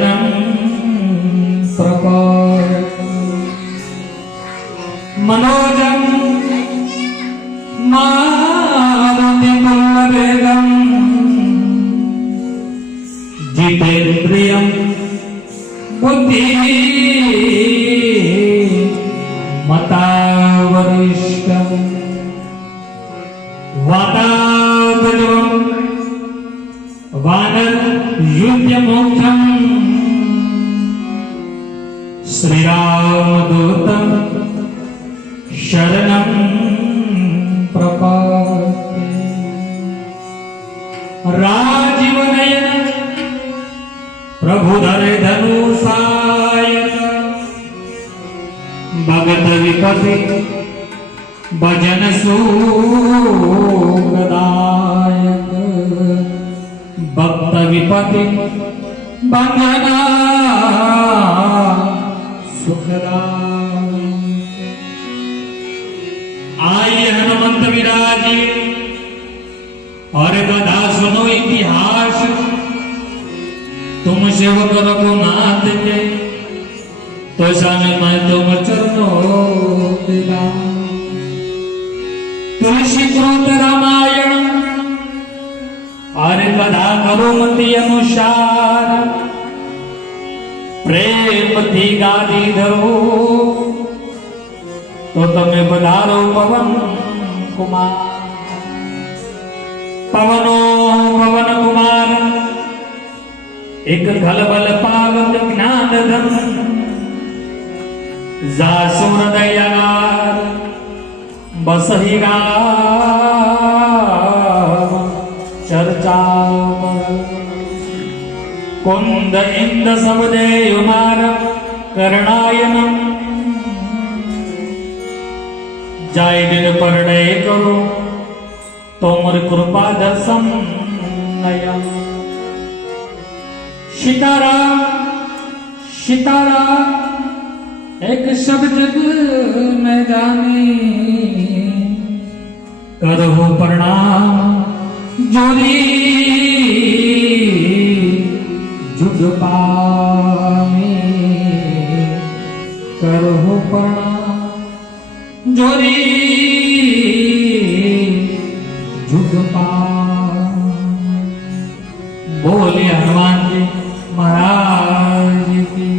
शरणं प्रपद्ये मनोजं मारुतितुल्यवेगं जितेन्द्रियं बुद्धिमतावरिष्ठं वातावरणं वानरयुध्यमोक्षं श्रीरामदूतं शरणं प्रपद्ये राजीवनयन प्रभुधर धनुषायक भगत विपति भजन सुखदायक भक्त विपति बंधना सुखदायक। आइए हनुमंत विराजी और गदा सुनो इतिहास, तुम सेवक रघुनाथ के तो शामिल मैं तुम चरणों तेरा। तुलसी कृत रामायण और कथा करो मति अनुसार, प्रेम थी गादी धरो तो तमे बधारो पवन कुमार। पवनो पवन कुमार एक खलबल पावक ज्ञान धन, जासुर दयागार बसहि राम चर्चा। कुंद इंद सबदेयुमार करणायनम, जाय दिन परडय करो तोमर कृपा दर्शन नयन। सीताराम सीताराम एक शब्द में जाने, करो प्रणाम जोरी जुग पावे। करो प्रणाम जोरी जुग पावे। बोले हनुमान जी महाराज की।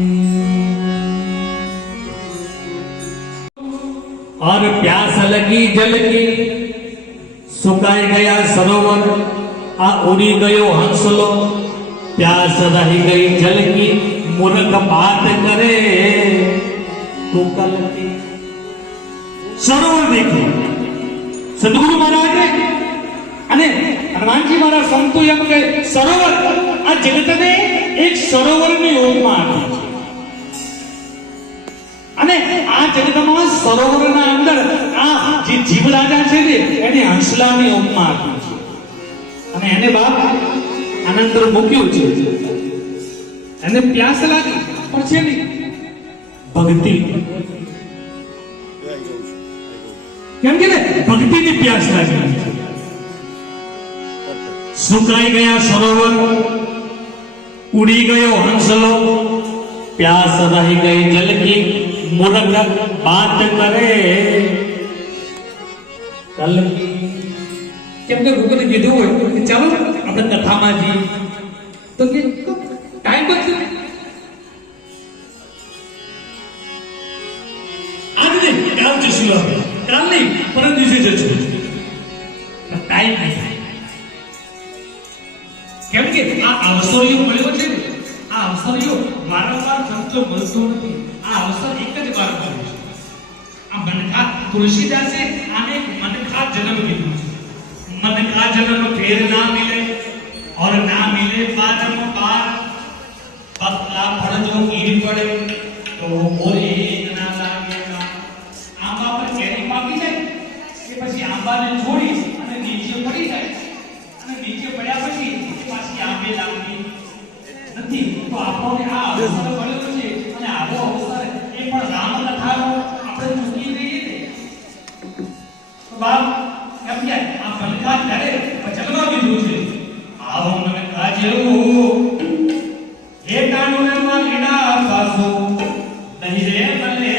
और प्यास लगी जल की, सुकाई गया सरोवर, आ उड़ी गयो हंसलो। प्यास रही गई जल की, मूर्ख बात करे तू कल की। सरोवर देखो सदगुरु महाराज અને હનુમાનજી મહારાજ સંતો એમ કે સરોવર આ જગતને એક સરોવરની ઉપમા આપી છે અને આ જગતમાં સરોવરના અંદર આ જે જીવરાજા છે ને એને હંસલાની ઉપમા આપી છે અને એને બાપ આનંદર મૂક્યું છે। એને પ્યાસ લાગી પણ છે નહીં ભક્તિ, કેમ કે ભક્તિની પ્યાસ લાગી। सुकाई गया सरोवर, उड़ी गयो हंसलो। प्यास रही गई जल की, मूर्ख बात करे कल की। केम के भगवान ने कीधुं होय कि चालो આપણે કથામાં જઈએ તો કે ટાઈમ બચશે। આજ નહીં કાલ જશું, કાલ નહીં પરમ દિવસે જશું, ટાઈમ નહીં। કેમ કે આ અવસરીઓ મળ્યો છે ને, આ અવસરીઓ વારંવાર ખર્ચો મળતો નથી, આ અવસર એક જ વાર મળે છે। આ મનખા તુલસીદાસે આને મનખા જન્મ કીધું છે। મનખા જન્મ ફેર ના મિલે और ना मिले बादम पार, पत्ता फड़ जो गिर पड़े तो बोले ना लागेगा। आंबा पर केरी पाकी जाए કે પછી આંબાને છોડી અને નીચે પડી જાય અને નીચે પડ્યા પછી પાછી આંબે લાગતી નથી। તો આપણને આ અવસર મળ્યો છે અને આવો અવસર એ પણ રામ કથાનો આપણે ચૂકી જઈએ ને તો બાપ કેમ કે આ બલકા ત્યારે જન્મ કીધું છે। આવો મને કાજેવું હે દાણો રે માલીડા પાસો નહીં રે મને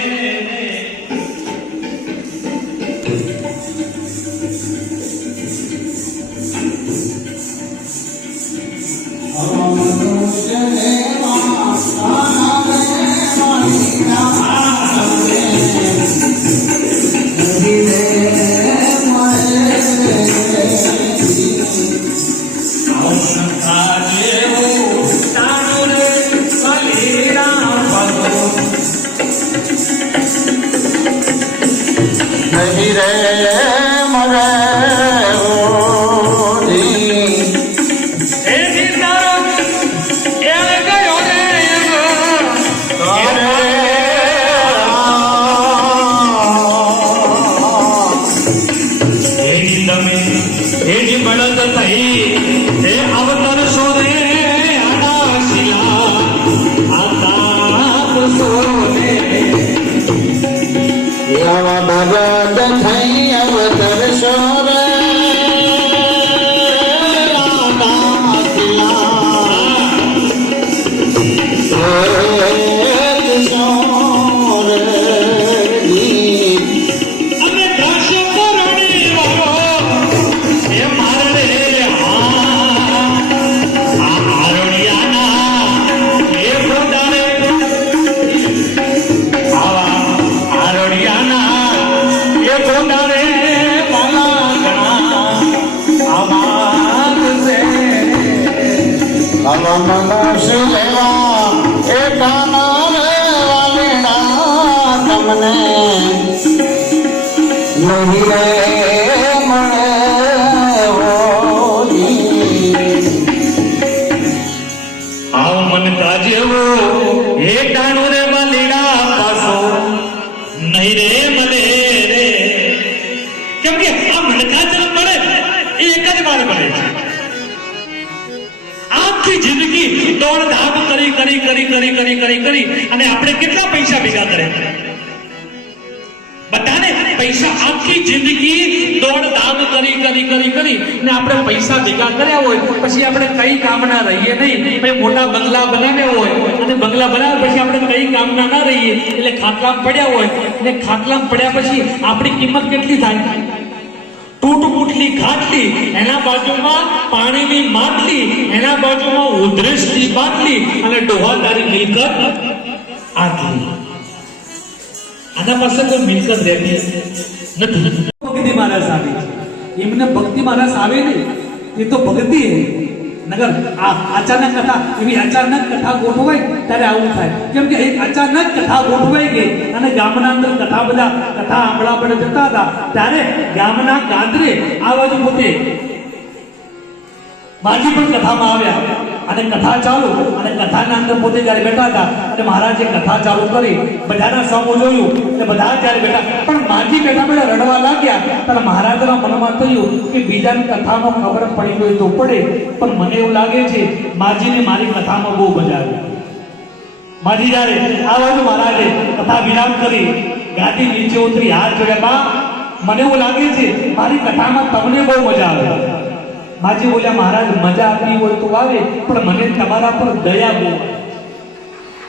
અને આપણે કેટલા પૈસા ભેગા કરે બધાને પૈસા આખી જિંદગી દોડધામ કરી ને આપણે પૈસા ભેગા કર્યા હોય પછી આપણે કઈ કામના રહીએ નહીં પછી મોટા બંગલા બનાવ્યા હોય અને બંગલા બનાવ્યા પછી આપણે કઈ કામના ના રહીએ એટલે ખાટલામાં પડ્યા હોય અને ખાટલામાં પડ્યા પછી આપણી કિંમત કેટલી થાય તૂટફૂટલી ખાટલી એના બાજુમાં પાણીની માટલી એના બાજુમાં ઉધરસની બાટલી અને ડોહાદારી મિલકત આટલી આના પાસે કોઈ મિલકત રહેતી નથી ભક્તિ મારા સામે એમને ભક્તિ મારા સામે નહીં એ તો ભક્તિ નગર અચાનક કથા એવી અચાનક કથા ગોઠવાય ત્યારે આવું થાય કેમ કે એક અચાનક કથા ગોઠવાઈ ગઈ અને ગામના અંદર કથા બધા કથા આંબળા પડે જતા હતા ત્યારે ગામના ગાદરે આ બાજુ પોતે માજી પણ કથામાં આવ્યા અને કથા ચાલુ અને કથાના અંદર પોતે જ્યારે બેઠા હતા અને મહારાજે કથા ચાલુ કરી બધાના સમૂહ જોયું એટલે બધા જ્યારે બેઠા પણ માજી બેઠા બેઠા રડવા લાગ્યા ત્યારે મહારાજના મનમાં થયું કે બીજાની કથામાં ખબર પડી ગઈ તો પડે પણ મને એવું લાગે છે માજીને મારી કથામાં બહુ મજા આવી માજી જ્યારે આ બાજુ મહારાજે કથા વિરામ કરી ગાદી નીચે ઉતરી હાથ જોડ્યા બા મને એવું લાગે છે મારી કથામાં તમને બહુ મજા આવે માજી બોલ્યા મહારાજ મજા આપવી હોય તો આવે પણ મને તમારા પર દયા બહુ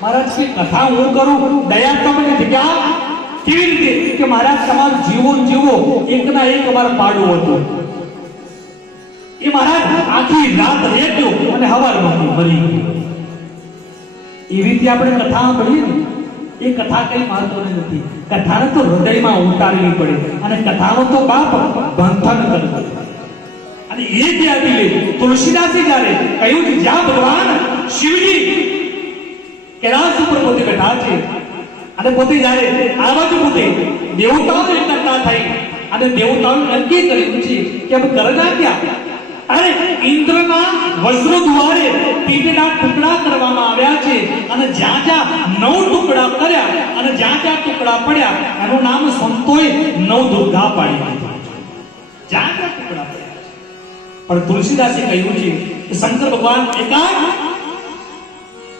મહારાજ કે કથા હું કરું દયા તમને જગ્યા કેવી રીતે કે મહારાજ તમારું જીવન જીવો એકના એક અમારું પાડું હતું એ મહારાજ આખી રાત રહેજો અને હવારમાં મરી એવી રીતે આપણે કથા સાંભળીએ ને એ કથા કઈ મહત્વની નથી કથાને તો હૃદયમાં ઉતારવી પડે અને કથાનો તો બાપ બંધન કરવો અને એ ત્યાંથી લે તુલસીદાસે જ્યારે કહ્યું કે જ્યાં ભગવાન શિવજી કૈલાસ ઉપર પોતે બેઠા છે અને પોતે જ્યારે આ બાજુ પોતે દેવતાઓ એકઠા થઈ અને દેવતાઓ નક્કી કર્યું છે કે હવે કરના ક્યાં અરે ઇન્દ્રના વસ્ત્ર દ્વારે પીઠના ટુકડા કરવામાં આવ્યા છે અને જ્યાં જ્યાં 9 ટુકડા કર્યા અને જ્યાં જ્યાં ટુકડા પડ્યા એનું નામ સંતોએ 9 દુર્ગા પાડી દીધું જ્યાં જ્યાં ટુકડા પડ્યા પણ તુલસીદાસે કહ્યું છે કે શંકર ભગવાન એકાંત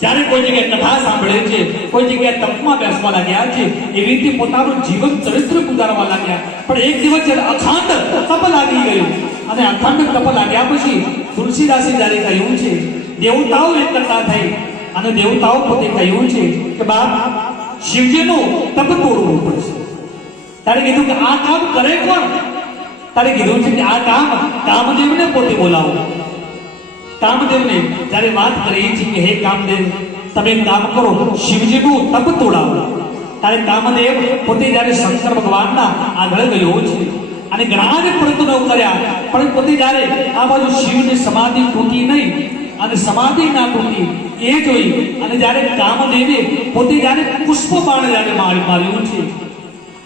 જ્યારે કોઈ જગ્યાએ કથા સાંભળે છે કોઈ જગ્યાએ તપમાં બેસવા લાગ્યા છે એવી રીતે પોતાનું જીવન ચરિત્ર ગુજારવા લાગ્યા પણ એક દિવસ જ્યારે અખંડ તપ લાગી ગયું અને અખંડ તપ લાગ્યા પછી તુલસીદાસે જ્યારે કહ્યું છે દેવતાઓ એકઠા થઈ અને દેવતાઓ પોતે કહ્યું છે કે બાપ શિવજીનું તપ તોડવું પડશે. તારે કીધું કે આ કામ કરે કોણ? તારે કીધું છે કે આ કામ કામદેવને પોતે બોલાવો. કામદેવને જ્યારે વાત કરી છે કે હે કામદેવ, તમે એક કામ કરો, શિવજીનું તપ તોડાવો. ત્યારે કામદેવ પોતે જ્યારે શંકર ભગવાનના આગળ ગયો છે અને ઘણા જ પ્રયત્નો કર્યા, પણ પોતે જ્યારે આ બાજુ શિવની સમાધિ તૂટી નહીં અને સમાધિ ના તૂટી એ જોઈ અને જ્યારે કામદેવે પોતે જ્યારે પુષ્પબાણ જ્યારે માર્યું છે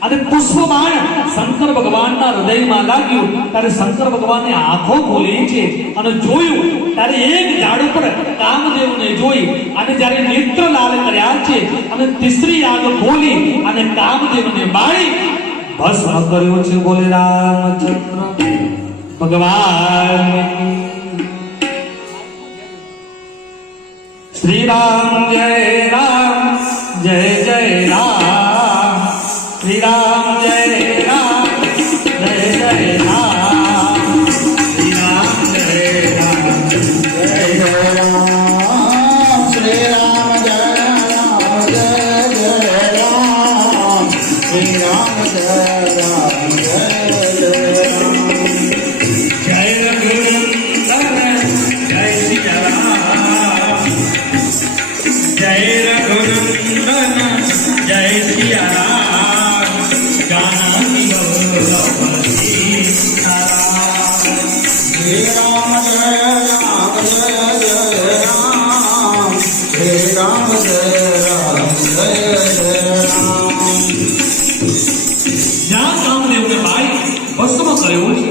અને પુષ્પબાણ શંકર ભગવાનના હૃદયમાં લાગ્યું, ત્યારે શંકર ભગવાને આંખો ખોલી છે અને જોયું, ત્યારે એક ઝાડ ઉપર કામદેવને જોઈ અને જ્યારે નેત્ર લાલ કર્યા છે અને તીસરી આંખ ખોલી અને કામદેવને બાળી ભસ્મ કર્યો છે. બોલે રામચંદ્ર ભગવાન. શ્રી રામ જય રામ, જય જય રામ. શ્રી રામ જય રામ, જય જય રામ. શ્રી રામ જય રામ, જય જય રામ. શ્રી રામ જય રામ, જય જય રામ. શ્રી રામ જય રામ, જય જય રામ. જય રઘુનંદન જય સિયા રામ. જય રઘુનંદન જય સિયા રામ. જાનકી વલ્લભ સીતારામ. શ્રી રામ જય રામ, જય જય રામ. શ્રી રામ જય રામ, જય જય રામ. જ્યાં કામદેવને બાળી ભસ્મ કર્યો છે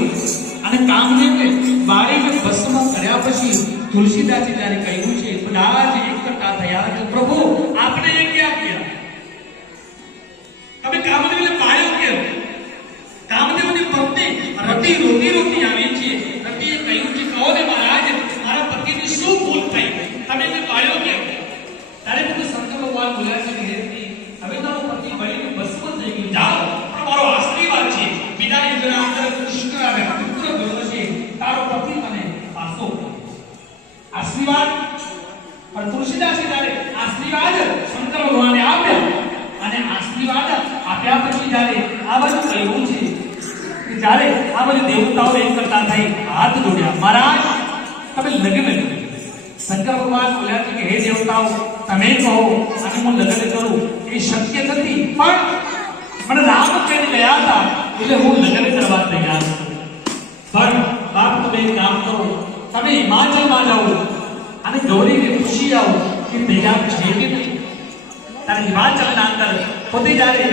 અને કામદેવને બાળીને ભસ્મ કર્યા પછી તુલસીદાસે જ્યારે કહ્યું છે, બધા જ એકઠા થયા કે પ્રભુ આપણે એ ક્યાં કર્યા? તમે કામદેવને બાળ્યો કેમ? કામદેવની પત્ની રતિ રોતી આવી છે. રતિએ કહ્યું છે, કહો ને મહારાજ, મારા પતિની શું ભૂલ થઈ? તમે એને બાળ્યો કેમ? ત્યારે બધું શંકર ભગવાન બોલ્યા છે કે હે રતિ, હવે તારો પતિ બળીને ભસ્મ થઈ ગયો, જાઓ, પણ મારો આશીર્વાદ છે, બીજા યુગના અંદર કૃષ્ણ અને પુત્ર ગયો છે, તારો પતિ મને પાછો આશીર્વાદ. પણ તુલસીદાસે જ્યારે આશીર્વાદ શંકર ભગવાને આપ્યા અને આશીર્વાદ આપ્યા પછી જ્યારે આ બધું કહ્યું છે કે જ્યારે આ બધું દેવતાઓ એક કરતા થઈ હાથ જોડ્યા, મહારાજ તમે લગ્ન કરો. શંકર ભગવાન બોલ્યા છે કે હે દેવતાઓ, તમે કહો અને હું લગ્ન કરું એ શક્ય નથી, પણ મને રામ કહીને ગયા હતા એટલે હું લગ્ન કરવા તૈયાર છું. પણ બાપ તમે એક કામ કરો, તમે હિમાચલમાં જાઓ અને ગૌરીને પૂછી આવો કે તૈયાર છે કે નહીં. ત્યારે હિમાચલના અંદર પોતે જ્યારે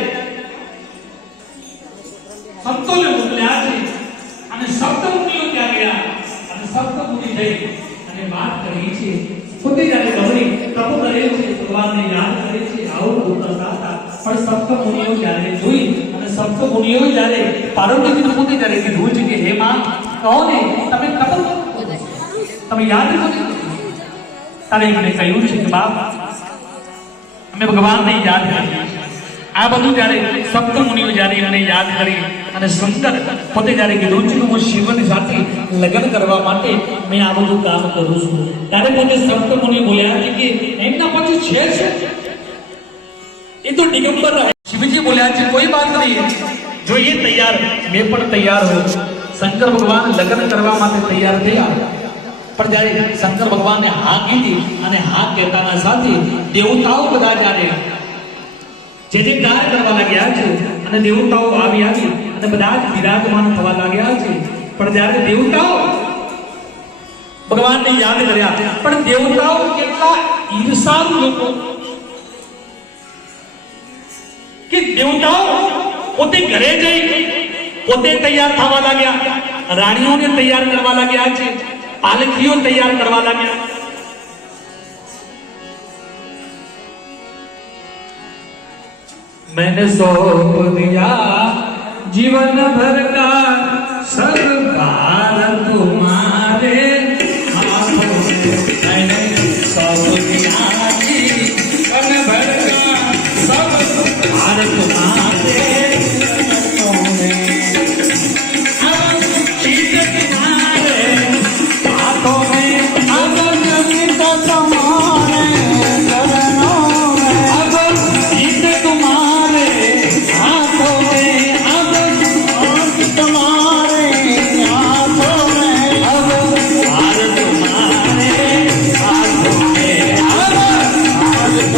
સંતોને મોકલ્યા છે અને સપ્તમુનિઓ ત્યાં ગયા અને સપ્તમુનિ જઈ અને વાત કરી છે. પોતે જ્યારે ગૌરી તપ કરે છે, ભગવાનને યાદ કરે છે, આવું બોલતા હતા. પણ સપ્તમુનિઓ જ્યારે જોઈ અને સપ્તમુનિઓ જ્યારે પાર્વતીજીને પોતે જ્યારે કીધું છે કે હે માં, કહો ને તમે તપ કરો, તમે યાદ કરો. તારે મને કહ્યું છે કે બાપ અમે ભગવાનને યાદ કરીએ. આ બધું જ્યારે સપ્તમુનિઓ જ્યારે એને યાદ કરી અને શંકર પોતે જ્યારે કીધું છે કે હું શિવની સાથે લગ્ન કરવા માટે મેં આ બધું કામ કરું છું, ત્યારે પોતે સપ્તમુનિ બોલ્યા છે કે એમના પછી છે એ તો દિગંબર રહે. શિવજી બોલ્યા છે કોઈ વાત નહીં, જો એ તૈયાર મેં પણ તૈયાર હોઉં. શંકર ભગવાન લગ્ન કરવા માટે તૈયાર થયા, પણ જ્યારે શંકર ભગવાનને હા કીધી અને હા કહેતાના સાથે દેવતાઓ બધા જ્યારે જે કાર્ય કરવા લાગ્યા છે અને દેવતાઓ આવી અને બધા જ વિરાજમાન થવા લાગ્યા છે. પણ જ્યારે દેવતાઓ ભગવાનને યાદ કર્યા, પણ દેવતાઓ કેટલા ઈર્ષાળુ લોકો કે દેવતાઓ પોતે ઘરે જઈ પોતે તૈયાર થવા લાગ્યા, રાણીઓને તૈયાર કરવા લાગ્યા છે, પાલખીઓ તૈયાર કરવા લાગ્યા. मैंने सौंप दिया जीवन भर का सरकार तुम्हारे हाथों में. मैंने सौंप दिया जीवन भर का सरकार तुम्हारे हाथों में. अब चीज तुम्हारे हाथों में, अब जमीन का तुम्हारे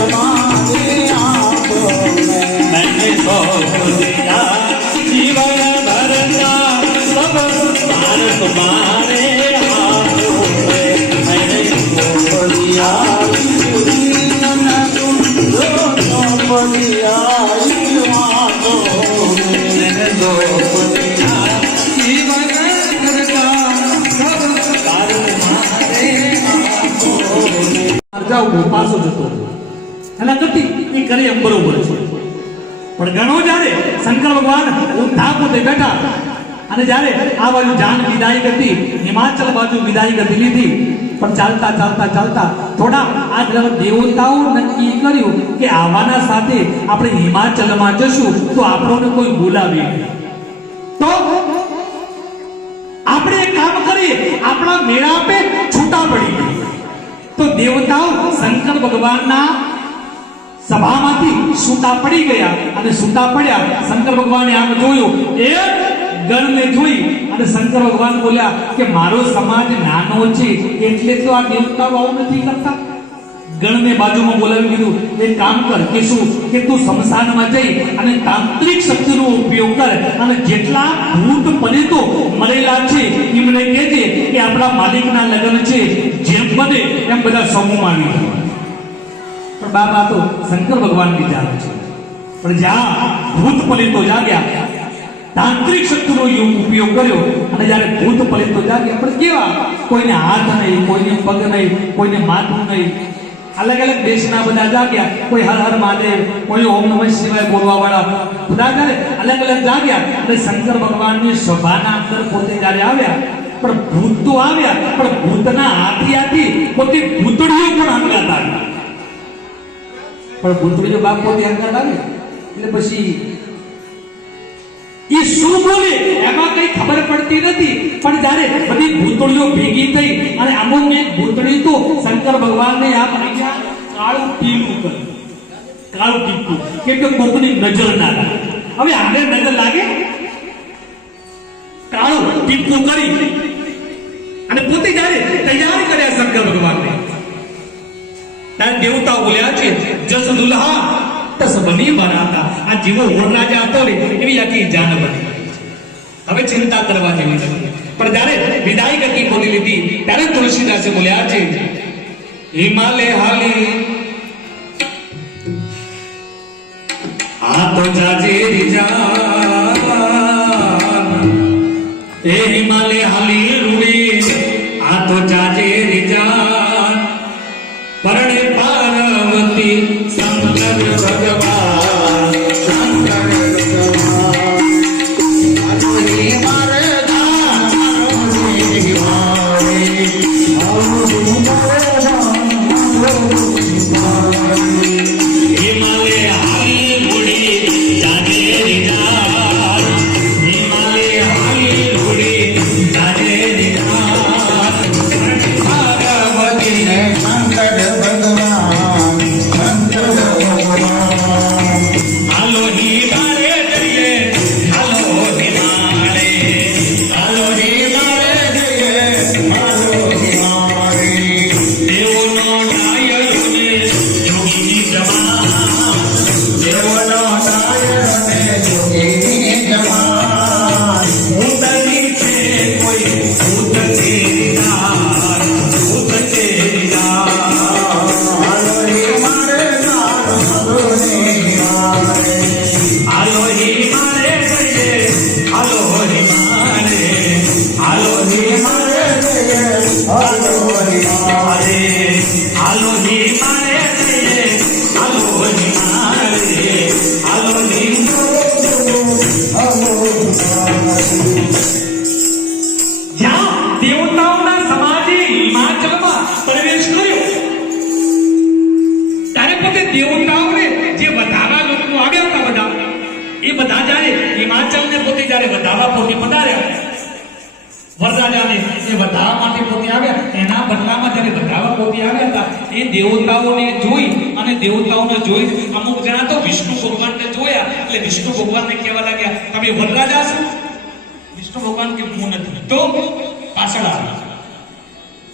तुम्हारी आंखों में मैंने सौंप दिया जीवन भर का सब भार तुम्हारे हाथों में मैंने सौंप दिया जीवन तुम जो सौंप दिया आंखों में मैंने सौंप दिया जीवन भर का सब भार तुम्हारे हाथों में જાવ પાછો જતો અને ગતિ એ કરે એમ બરોબર છે પણ ઘણો જ્યારે શંકર ભગવાન ઊંધા પોતે બેઠા અને જ્યારે આ બાજુ જાન વિદાય હતી હિમાચલ બાજુ વિદાય ગતિ લીધી પણ ચાલતા ચાલતા ચાલતા થોડા આ દેવતાઓ નક્કી કર્યું કે આવાના સાથે આપણે હિમાચલમાં જશું તો આપણને કોઈ બોલાવે તો આપણે એક કામ કરીએ આપણા મેળાપે છૂટા પડી તો દેવતાઓ શંકર ભગવાનના સભામાંથી છૂટા પડી ગયા અને છૂટા પડ્યા શંકર ભગવાને આમ જોયું એ ગણને જોઈ અને શંકર ભગવાન બોલ્યા કે મારો સમાજ નાનો છે એટલે તો આ દેવતાઓ આવું નથી કરતા ગણને બાજુમાં બોલાવી દીધું એક કામ કર કે શું કે તું સ્મશાનમાં જઈ અને તાંત્રિક શક્તિનો ઉપયોગ કર અને જેટલા ભૂત પલિતો મરેલા છે એમને કહેજે કે આપણા માલિકના લગ્ન છે જેમ બને એમ બધા સમૂહમાં આવી જાય પણ બાબા તો શંકર ભગવાન વિચારે છે પણ જ્યાં ભૂત પલિતો જાગ્યા તાંત્રિક શક્તિનો ઉપયોગ કર્યો અને જ્યારે ભૂત પલિતો જાગ્યા પણ કેવા કોઈને હાથ નહીં કોઈને પગ નહીં કોઈને માથું નહીં अलग अलग देशना બધા જાગ્યા કોઈ હર હર મહાદેવ કોઈ ઓમ નમઃ શિવાય બોલવા વાળા બધા જ્યારે અલગ અલગ જાગ્યા અને શંકર ભગવાનની સભાના અંદર પોતે જ્યારે આવ્યા પણ ભૂત તો આવ્યા પણ ભૂતના હાથિયાથી પોતે ભૂતડીઓ પણ હંગાત આવી પણ ભૂતડીઓ બાપ પોતે હંગાત આવી એટલે પછી એ શું બોલે એમાં કઈ ખબર પડતી નથી પણ જ્યારે બધી ભૂતળીઓ ભેગી થઈ અને અમુક એક ભૂતળી તો શંકર ભગવાનને આમ અહીંયા કાળું ટીલું કર્યું કાળું ટીપું કેમ કે કોકની નજર ના લાગે હવે આને નજર લાગે કાળું ટીપું કરી અને પોતે જ્યારે તૈયાર કર્યા શંકર ભગવાનને ત્યારે દેવતાઓ બોલ્યા છે જસ દુલ્હા તસ બની બનાતા આ જીવો વરરાજા હતો ને એવી આખી જાન બની હવે ચિંતા કરવા જેવી નથી પણ જ્યારે વિદાય ગતિ બોલી લીધી ત્યારે તુલસીદાસે બોલ્યા છે હિમાલય હાલી આ તો જાજે જાન એ હિમાલય હાલી રૂડી આ તો જાજે જાન પરણે પાર્વતી શંકર ભગવાન શંકર ભગવાન અરે મારે હિમાલય હાલી રૂડી જાજે જાન હિમાલય હાલી રૂડી જાજે જાન પાર્વતી ને શંકર ભગવાન હાલો હી મારે જઈએ હાલો હી મારે હાલો હી મારે જઈએ હાલો હી મારે દેવનો નાયક ને યોગીની જમાન દેવનો નાયક ને યોગીની જમાન ઉતરી છે કોઈ ઉતરી ના ઉતરી ના હાલો હી મારે હાલો હી મારે જઈએ હાલો હી મારે હાલો હી મારે જઈએ હાલો હી મારે હાલો હી મારે જઈએ હાલો હી મારે હાલો હી જ્યાં દેવતાઓના સમાજે હિમાચલમાં પ્રવેશ કર્યો ત્યારે પોતે દેવતાઓને જે વધારા લોકો આવ્યા હતા બધા એ બધા જ્યારે હિમાચલને પોતે જ્યારે વધારવા પોતે પધાર્યા વરરાજાને એ વધારવા માટે પોતે આવ્યા એના બદલામાં જ્યારે વધારવા પોતે આવ્યા હતા એ દેવતાઓને જોઈ અને દેવતાઓને જોઈ અમુક જણા તો વિષ્ણુ ભગવાનને જોયા એટલે વિષ્ણુ ભગવાનને કહેવા લાગ્યા તમે વરરાજા છો વિષ્ણુ ભગવાન કે હું નથી તો પાછળ આવ્યા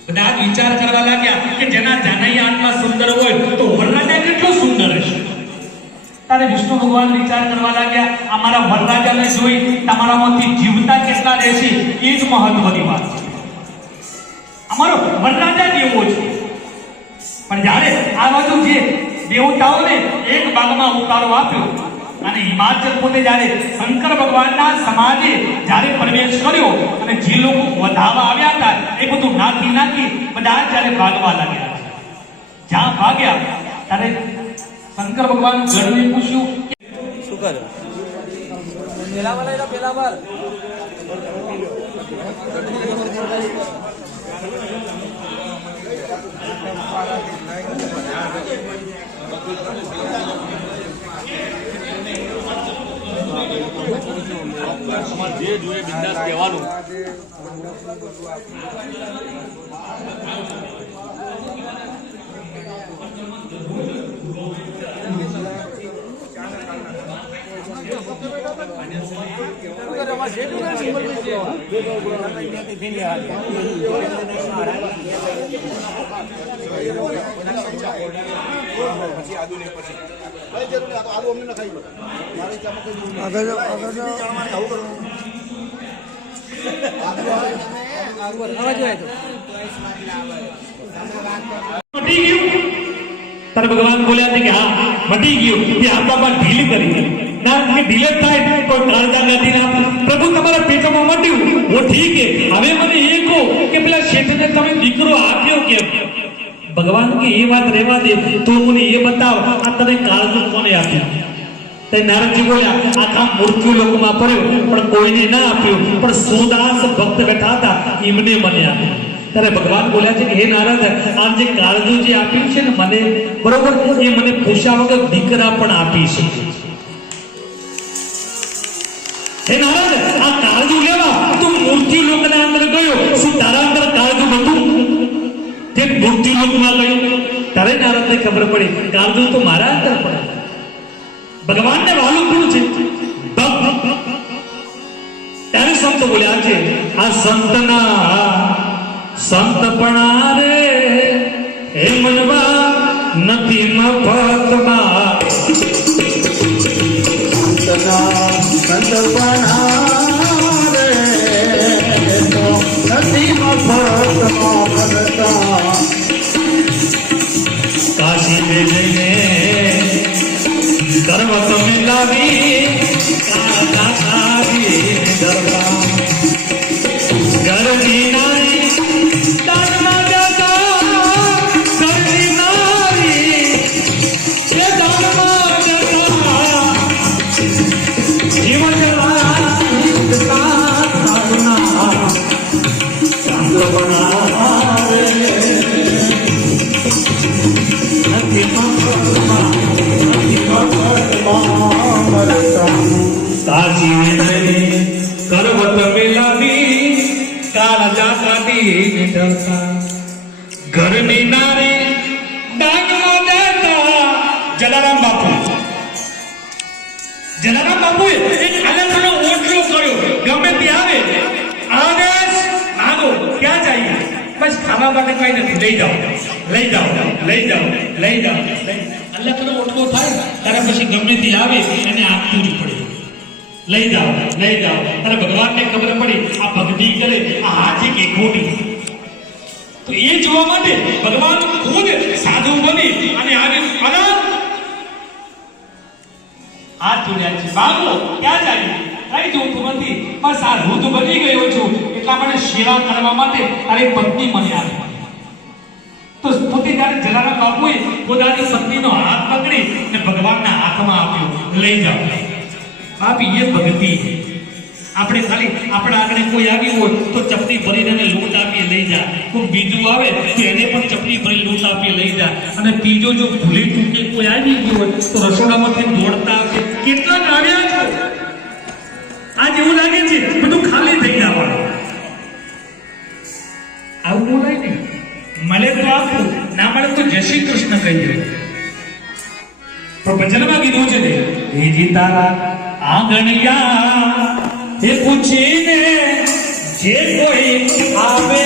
બધા જ વિચાર કરવા લાગ્યા કે જેના જાનૈયા આટલા સુંદર હોય તો વરરાજા કેટલો સુંદર હશે. ત્યારે વિષ્ણુ ભગવાન વિચાર કરવા લાગ્યા, અમારા વરરાજાને જોઈ તમારામાંથી જીવતા કેટલા રહેશે એ જ મહત્વની વાત છે. અમારો વરરાજા જેવો છે. પણ જ્યારે આ બાજુ જે દેવતાઓને એક ભાગમાં ઉતારો આપ્યો અને હિમાચલ પોતે જ્યારે શંકર ભગવાનના સમાજે જ્યારે પ્રવેશ કર્યો અને જે લોકો વધાવા આવ્યા હતા એ બધું નાખી બધા જ્યારે ભાગવા લાગ્યા. જ્યાં ભાગ્યા ત્યારે શંકર ભગવાન ગરુડે પૂછ્યું શું કરે પેલા વાર જે જોઈએ બિંદાસ કહેવાનું. તારે ભગવાન બોલ્યા કે હા મટી ગયું તે આપવામાં ઢીલ કરી ના કે ઢીલ થાય તો કાળજા ગાદી ના પ્રભુ તમારા પેટમાં મટ્યું વો ઠીક હે હવે મને એ કહો કે પેલા શેઠને તમે દીકરો આપ્યો કેમ. ભગવાન કે એ વાત રહેવા દે તો મને એ બતાવ આ તને કાળજું કોને આપ્યું. તે નારદજી બોલ્યા આખા મૃત્યુ લોકમાં પડ્યો પણ કોઈને ના આપ્યું પણ સુદાસ ભક્ત બેઠા હતા એમને મને આપ્યું. ત્યારે ભગવાન બોલ્યા છે કે હે નારદ આ જે કાળજું જે આપ્યું છે ને મને બરોબર એ મને પૂછ્યા વગર દીકરા પણ આપી શકે. હે નારદ આ કાળજું લેવા તું મૃત્યુ લોકના અંદર ગયો શું તારા અંદર કાળજું હતું જે મૃત્યુ લોકમાં ગયો. ત્યારે નારદને ખબર પડી કાળજું તો મારા અંદર પડે. ભગવાનને વાલું કોણ છે ત્યારે સંત બોલ્યા છે આ સંતના સંતપણા રે હે મનવા નથી મફતમાં. સંતપણા રે નથી મફતમાં. કાશી में જઈને કરવત મિલાવી ઘરની નારી દાનમાં જતા ઘરની નારી એ દાનમાં જતા જીવન કરવત મિલાવી કાળજા કાઢી નીકળતા ઘરની નારી ડાંગમાં દેતા. જલારામ બાપુએ એક આનંદનો ઓટલો કર્યો. ગમે તે આવે આદેશ માંગો ક્યાં જઈએ બસ ખાવા માટે કઈ નથી લઈ જાઓ અલ્લાહનો ઓટલો થાય ત્યારે પછી ગમે તે આવે એને આપવું જ પડે. લઈ જાઓ ત્યારે ભગવાનને ખબર પડી આ ભક્તિ કરે આ હાચી કે ખોટી. તો એ જોવા માટે ભગવાન ખુદ સાધુ બની અને આવી હાથ જોડ્યા છે. બાબુ ક્યાં જાય કઈ જોતું નથી બસ આ વૃદ્ધ બની ગયો છું એટલા માટે સેવા કરવા માટે તારી પત્ની મને આપી. તો પોતે ત્યારે જલારામ બાપુએ પોતાની પત્નીનો હાથ પકડી અને ભગવાનના હાથમાં આપ્યો. લઈ જાઓ બાપી એ ભક્તિ. આપણે ખાલી આપણા આગળ કોઈ આવ્યું હોય તો ચપટી ભરીને લૂંટ આપીએ લઈ જા. કોઈ બીજું આવે તો એને પણ ચપટી ભરી લૂંટ આપીએ લઈ જા. અને ત્રીજો જો ભૂલી ચૂકે કોઈ આવી ગયું હોય તો રસોડામાંથી દોડતા આવે. કેટલા આવ્યા છો આજ એવું લાગે છે બધું ખાલી થઈ જવાનું. આવું બોલાય ને મળે તો આપવું ના મળે તો જય શ્રી કૃષ્ણ કહીએ. પણ ભજનમાં કીધું છે ને હેજી તારા આંગણિયા એ પૂછીને જે કોઈ આવે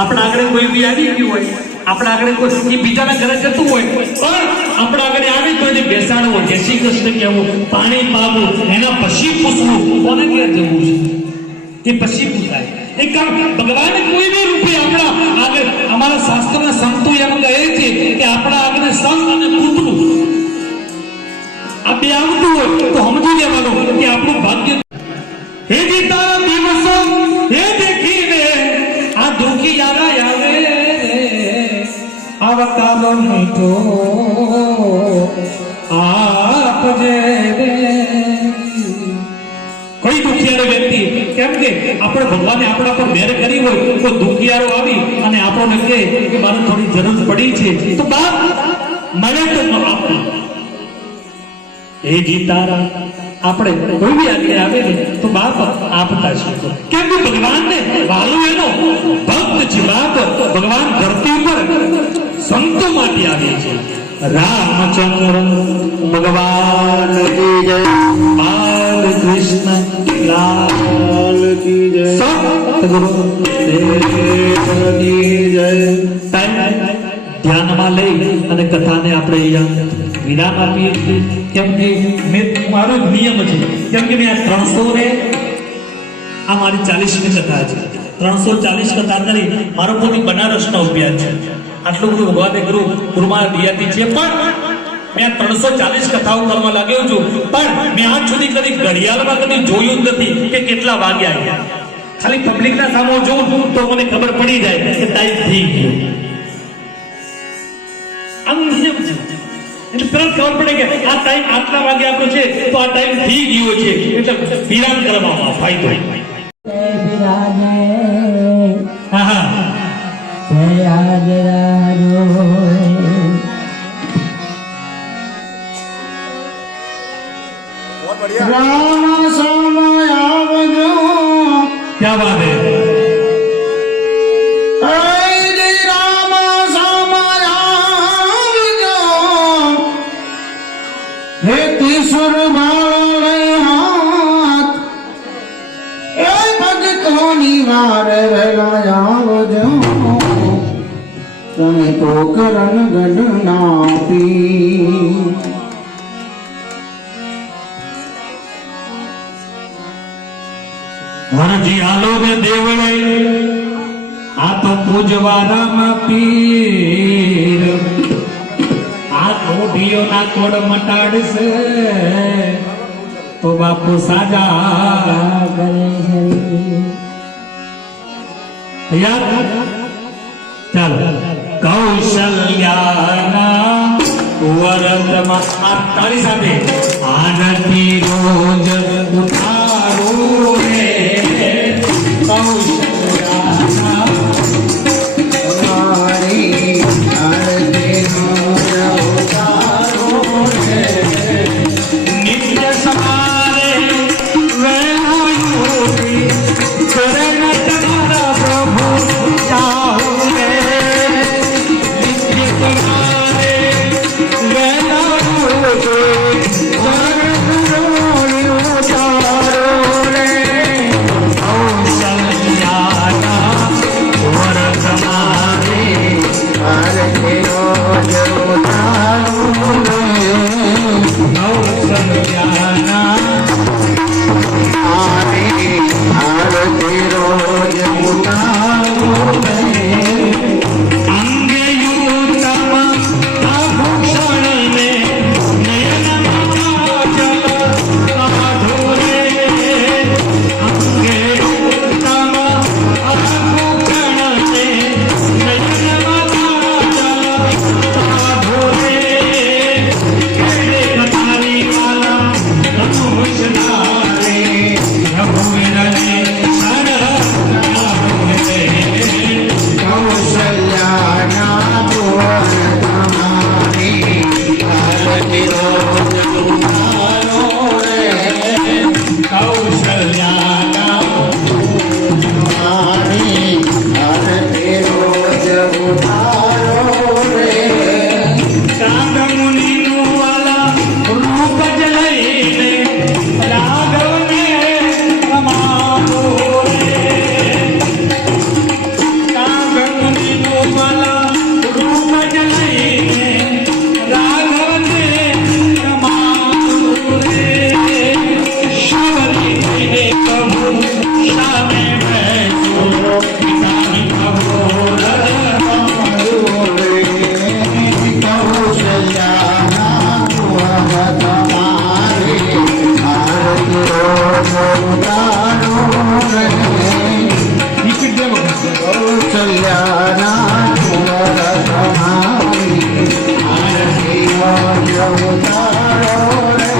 આપણા આગળ કોઈ બી આવી ગયું હોય, આપણા આગળ કોઈ બીજાના ઘરે જતું હોય, પણ આપણા આગળ આવી તો એને બેસાડવો, જય શ્રી કૃષ્ણ કહેવું, પાણી પાવું, એના પછી પૂછવું કોને ઘેર જવું છે એ પછી પૂછાય. એ કામ ભગવાન કોઈ બી રૂપે આપણા આગળ, અમારા શાસ્ત્રના સંતો એમ કહે છે કે આપણા આગળ સંત અને કૂતરું આ બે આવતું હોય તો સમજી લેવાનું કે આપણું ભાગ્ય. હે જીતા દિવસો હે દેખીને આ દુખી યારા આવે આવતારો મીઠો આપજે રે. કોઈ દુખિયારો વ્યક્તિ, કેમ કે આપણે ભગવાને આપણા પર મહેર કરી હોય તો દુખિયારો આવી અને આપણને કહે કે મારે થોડી જરૂર પડી છે તો બાપ મને તો આપો. એ જીતારા આપણે કોઈ બી આગળ આવે ને તો બાપ આપતા છે, કેમ કે ભગવાનને વાલું એનો ભક્ત છે બાપ. ભગવાન ધરતી ઉપર સંતો માટે આવે છે. રામચંદ્ર ભગવાન કી જય, બાલ કૃષ્ણ લાલ કી જય, સતગુરુ દેવની જય. ધ્યાનમાં લઈ અને કથાને આપણે અહીંયા વિરામ આપીએ છીએ. કેમ કે મારો નિયમ છે, કેમ કે મેં આ 300 ને આ મારી 40મી કથા છે. 340 કથા કરી મારો પોતે બનારસનો અભ્યાસ છે. આટલું બધું ભગવાને ગુરુમાં દિયાતી છે, પણ મેં 340 કથાઓ કરવા લાગ્યો છું, પણ મેં આજ સુધી કદી ઘડિયાળમાં કદી જોયું જ નથી કે કેટલા વાગ્યા. ખાલી પબ્લિકના સામે જોઉં તો મને ખબર પડી જાય કે ટાઈમ થઈ ગયો. આનું નિયમ છે એટલે તરત ખબર પડે કે આ ટાઈમ આટલા વાગે આપણો છે તો આ ટાઈમ થઈ ગયો છે એટલે વિરામ કરવામાં ફાયદો. હા હા રામ સમય આવજો. ક્યાં બાત હે. હે કિશોર બાળ હાથ એ ભક્તોની વાર વહેલા આવજો. તમે તો કરણ ગણના પી. હરજી આલો રે દેવળે આ તો પૂજવારામાં પીર. આ કોઢીઓના કોડ મટાડશે તો બાપુ સાજા કરે છે. યાર ચાલો કૌશલ્યાના વરદમાં આ તાળી સાથે આનંદી રોજ ઉતારો રે કૌશલ્યાના Hare કૌશલ્યાના કુંવર તમારી આરતી અવતારો રે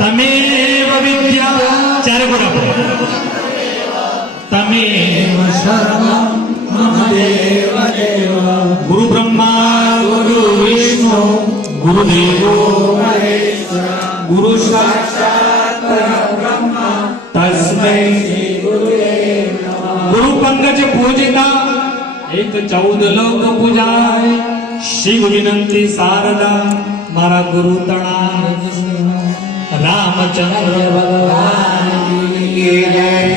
तमेव विद्या चार गुण तमेव शरणं मम देव देव गुरु ब्रह्मा गुरु विष्णु गुरुदेवो महेश्वर गुरु साक्षात् परब्रह्म तस्मै श्री गुरुवे नमः गुरु पंकज पूजिता एक 14 लोक पूजाय शिव विनंती शारदा मारा गुरु तणा रामचंद्र भगवान की जय।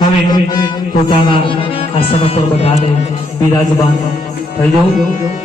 હવે પોતાના આસન પર બધાને બિરાજમાન થઈ જવું।